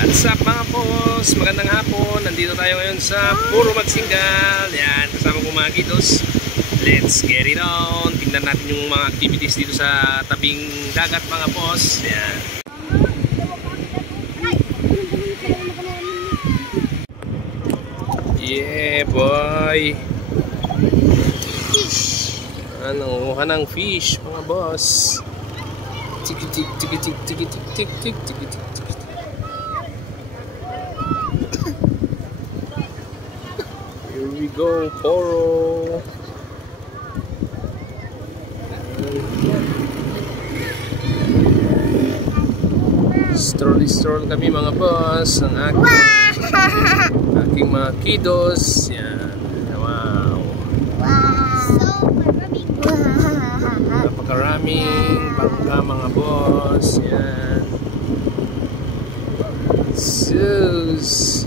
What's up mga boss? Magandang hapon. Nandito tayo ngayon sa Puro Magsingal. Yan, kasama ko mga kidos. Let's get it on. Tingnan natin yung mga activities dito sa tabing dagat mga boss. Yan. Yeah boy. Nangunguha ng fish mga boss. Tiki tik tiki tik tiki tik tik tik tiki tik. Here we go, Poro. Stroll kami mga boss. Ang aking mga kidos. Yan. Wow. Napakaraming bangka mga boss. Yan. Sus.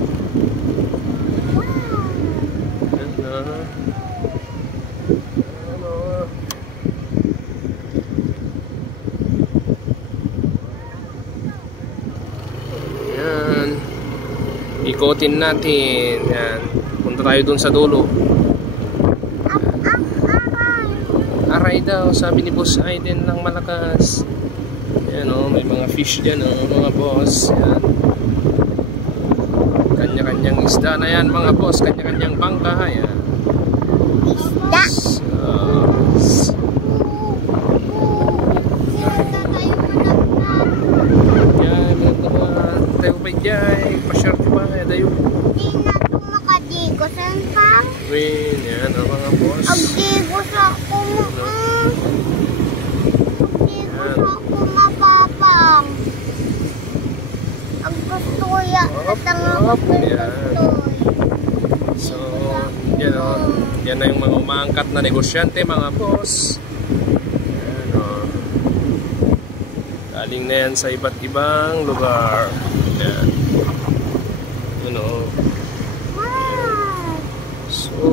Yan. Ikotin natin. Yan. Punta tayo dun sa dulo. Aray daw, sabi ni Boss Aiden ng malakas. Yan o, may mga fish dyan o, mga boss. Yan. Kanya-kanyang isda na yan mga boss. Kanya-kanyang bangka. Yan. Isda. Yan, minatawa. Tayo pa dyan. Pasyar ko ba kaya dayo? Hindi na tumakadikos ang pang. Win, yan o mga boss. Agdikos ako mo. Agdikos ako mapapang. Ang gusto ko yan. Katanga ko gusto. So, yan o. Yan na yung mga umaangkat na negosyante mga boss. Yan o. Galing na yan sa iba't ibang lugar. Yan. Yan o. So,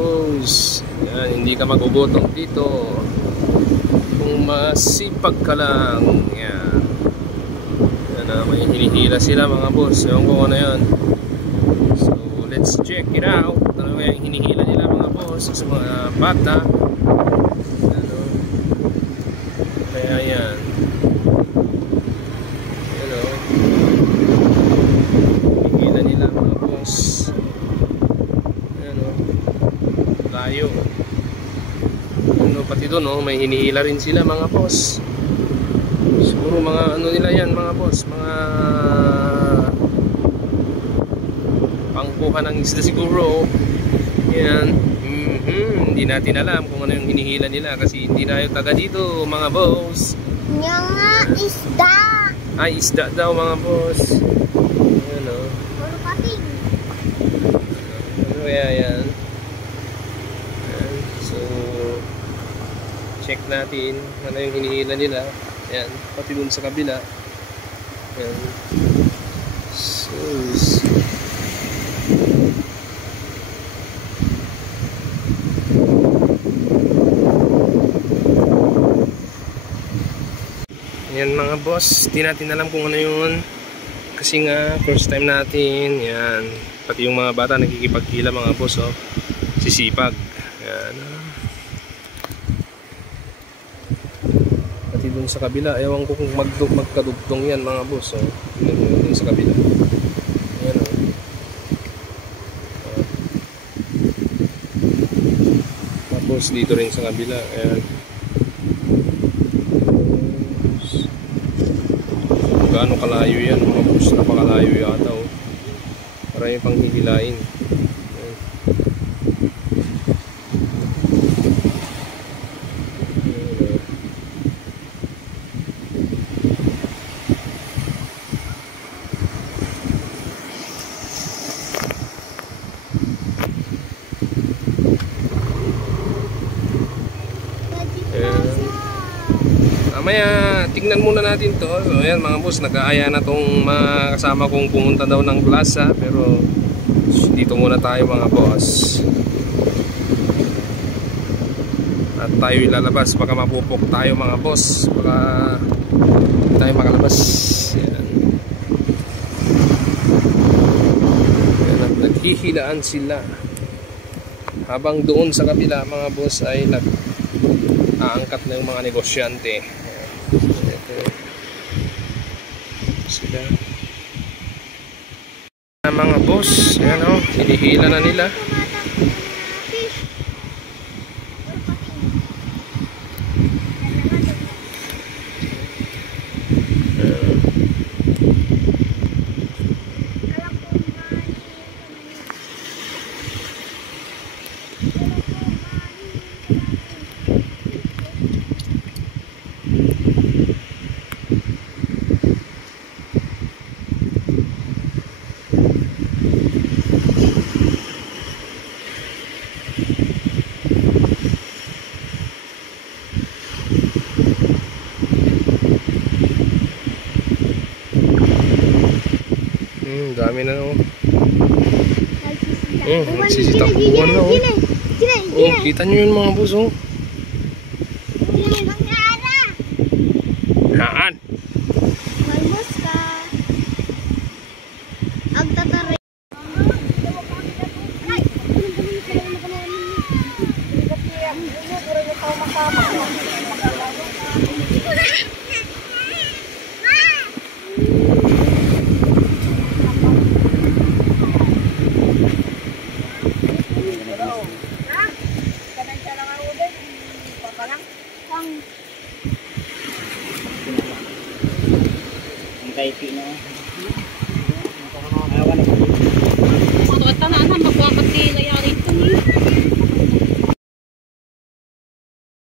yan, hindi ka magugutom dito. Kung masipag ka lang. Yan. Yan na, may hinihila sila mga boss. Ewan ko ano yan. So, let's check it out. Ano ba yung hinihila nila mga boss sa mga bata. Ano? Kaya yan. Ano? Hinihila nila mga boss. Ano? Layo. Ano, pati doon oh, may hinihila rin sila mga boss. Siguro mga ano nila yan mga boss. Mga pangkuha ng isda siguro. Yan. Hindi natin alam kung ano yung hinihila nila kasi hindi tayo taga dito mga boss. Yan nga isda. Ay isda daw mga boss. Ayan o. Puro kasing. Ano kaya yan? Ayan. So check natin ano yung hinihila nila. Ayan. Pati dun sa kabila. Ayan. So yan mga boss, di natin alam kung ano yun kasi nga first time natin. Yan, pati yung mga bata nakikipagkila mga boss oh. Sisipag. Yan. Pati dun sa kabila, ewan ko kung magkadugtong yan mga boss oh. Dun sa kabila. Yan oh. Tapos dito rin sa kabila. Ayan. Gaano kalayo yan mga boss, napakalayo yata oh. Marami pang hihilain. Mamaya tingnan muna natin to. So ayan mga boss, nag-aaya na tong mga kasama kong pumunta daw ng plaza. Pero dito muna tayo mga boss. At tayo ilalabas, baka mapupok tayo mga boss. Baka tayo makalabas. Ayan. naghihilaan sila. Habang doon sa kabila mga boss ay nag-aangkat na yung mga negosyante. Ito sila. Mga boss, yan o, hinihila na nila. Dami na no. Nagsisitakbuhan na oh. Oh, kita nyo yun mga boss oh. Haan. Malmos ka. Agtatari. Tanaan, magwakat kaya rin ito.